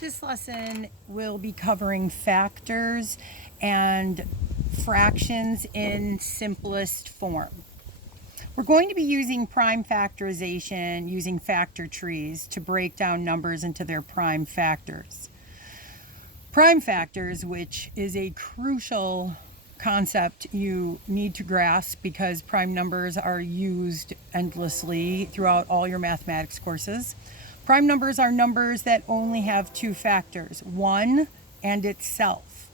This lesson will be covering factors and fractions in simplest form. We're going to be using prime factorization using factor trees to break down numbers into their prime factors. Prime factors, which is a crucial concept you need to grasp because prime numbers are used endlessly throughout all your mathematics courses. Prime numbers are numbers that only have two factors, 1 and itself.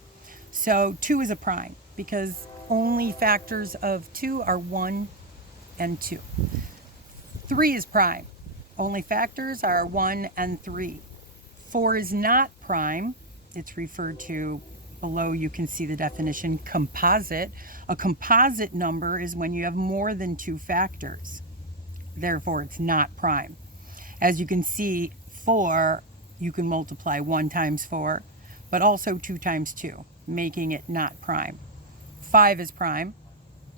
So 2 is a prime because only factors of 2 are 1 and 2. 3 is prime. Only factors are 1 and 3. 4 is not prime. It's referred to below. You can see the definition composite. A composite number is when you have more than 2 factors. Therefore, it's not prime. As you can see, 4, you can multiply 1 times 4, but also 2 times 2, making it not prime. 5 is prime.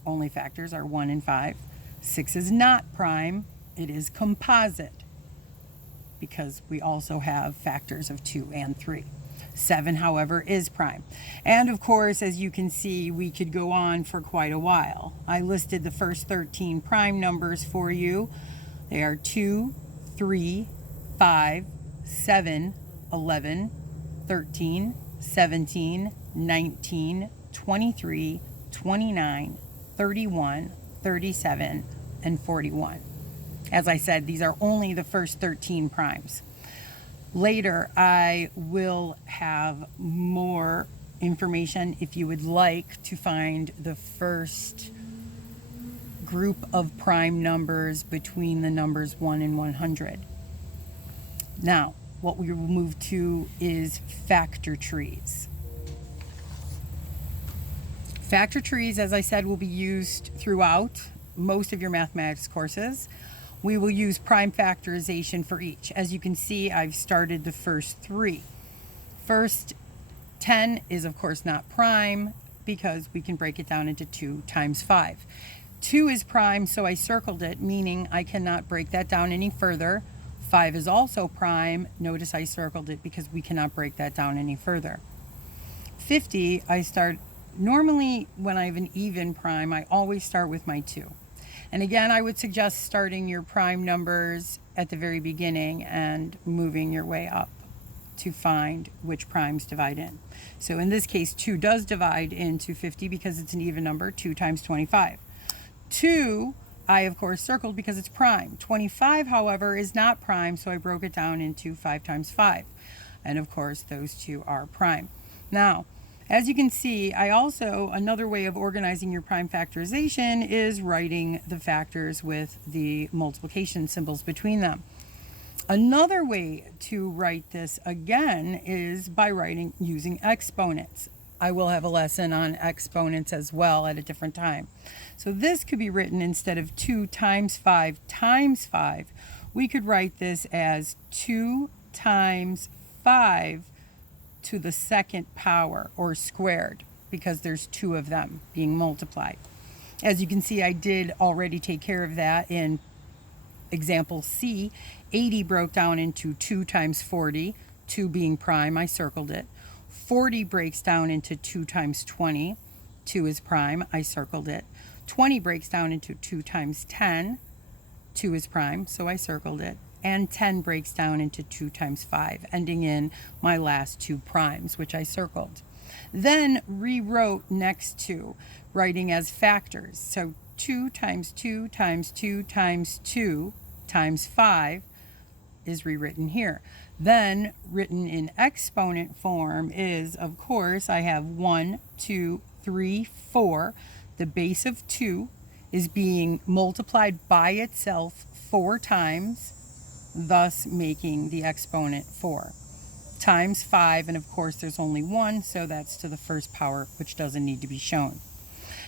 Only factors are 1 and 5. 6 is not prime. It is composite because we also have factors of 2 and 3. 7, however, is prime. And of course, as you can see, we could go on for quite a while. I listed the first 13 prime numbers for you. They are 2, 3, 5, 7, 11, 13, 17, 19, 23, 29, 31, 37, and 41. As I said, these are only the first 13 primes. Later, I will have more information if you would like to find the first group of prime numbers between the numbers 1 and 100. Now, what we will move to is factor trees. Factor trees, as I said, will be used throughout most of your mathematics courses. We will use prime factorization for each. As you can see, I've started the first 3. First 10 is, of course, not prime because we can break it down into 2 times 5. 2 is prime, so I circled it, meaning I cannot break that down any further. 5 is also prime. Notice I circled it because we cannot break that down any further. 50, I start, normally when I have an even prime, I always start with my 2. And again, I would suggest starting your prime numbers at the very beginning and moving your way up to find which primes divide in. So in this case, 2 does divide into 50 because it's an even number, 2 times 25. 2, I of course circled because it's prime. 25, however, is not prime, so I broke it down into 5 times 5. And of course, those 2 are prime. Now, as you can see, another way of organizing your prime factorization is writing the factors with the multiplication symbols between them. Another way to write this again is by using exponents. I will have a lesson on exponents as well at a different time. So this could be written instead of 2 times 5 times 5. We could write this as 2 times 5 to the second power, or squared, because there's 2 of them being multiplied. As you can see, I did already take care of that in example C. 80 broke down into 2 times 40, 2 being prime, I circled it. 40 breaks down into 2 times 20, 2 is prime, I circled it. 20 breaks down into 2 times 10, 2 is prime, so I circled it. And 10 breaks down into 2 times 5, ending in my last 2 primes, which I circled. Then rewrote next to, writing as factors. So 2 times 2 times 2 times 2 times 5 is rewritten here. Then written in exponent form is, of course, I have 1, 2, 3, 4. The base of 2 is being multiplied by itself 4 times, thus making the exponent 4. Times 5, and of course there's only 1, so that's to the first power, which doesn't need to be shown.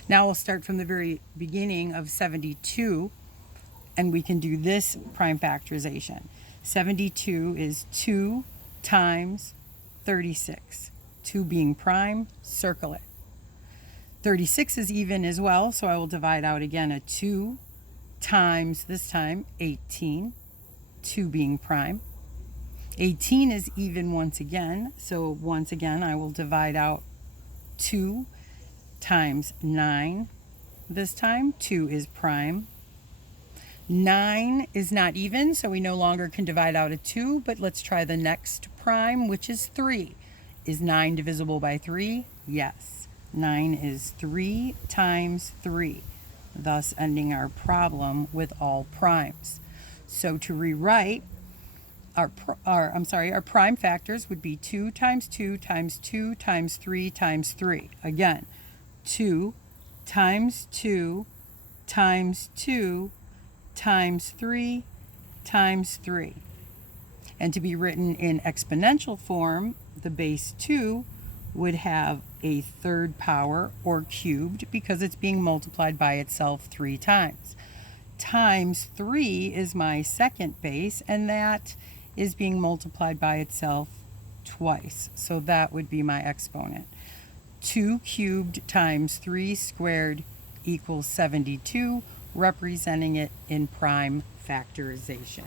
Now we'll start from the very beginning of 72, and we can do this prime factorization. 72 is 2 times 36. 2 being prime, circle it. 36 is even as well, so I will divide out again a 2 times, this time, 18. 2 being prime. 18 is even once again, so once again I will divide out 2 times 9. This time 2 is prime. 9 is not even, so we no longer can divide out a 2, but let's try the next prime, which is 3. Is 9 divisible by 3? Yes. 9 is 3 times 3, thus ending our problem with all primes. So to rewrite, our prime factors would be 2 times 2 times 2 times 3 times 3. Again, 2 times 2 times 2 times 3 times 3. And to be written in exponential form, the base 2 would have a third power, or cubed, because it's being multiplied by itself 3 times. Times 3 is my second base, and that is being multiplied by itself twice. So that would be my exponent. 2 cubed times 3 squared equals 72, representing it in prime factorization.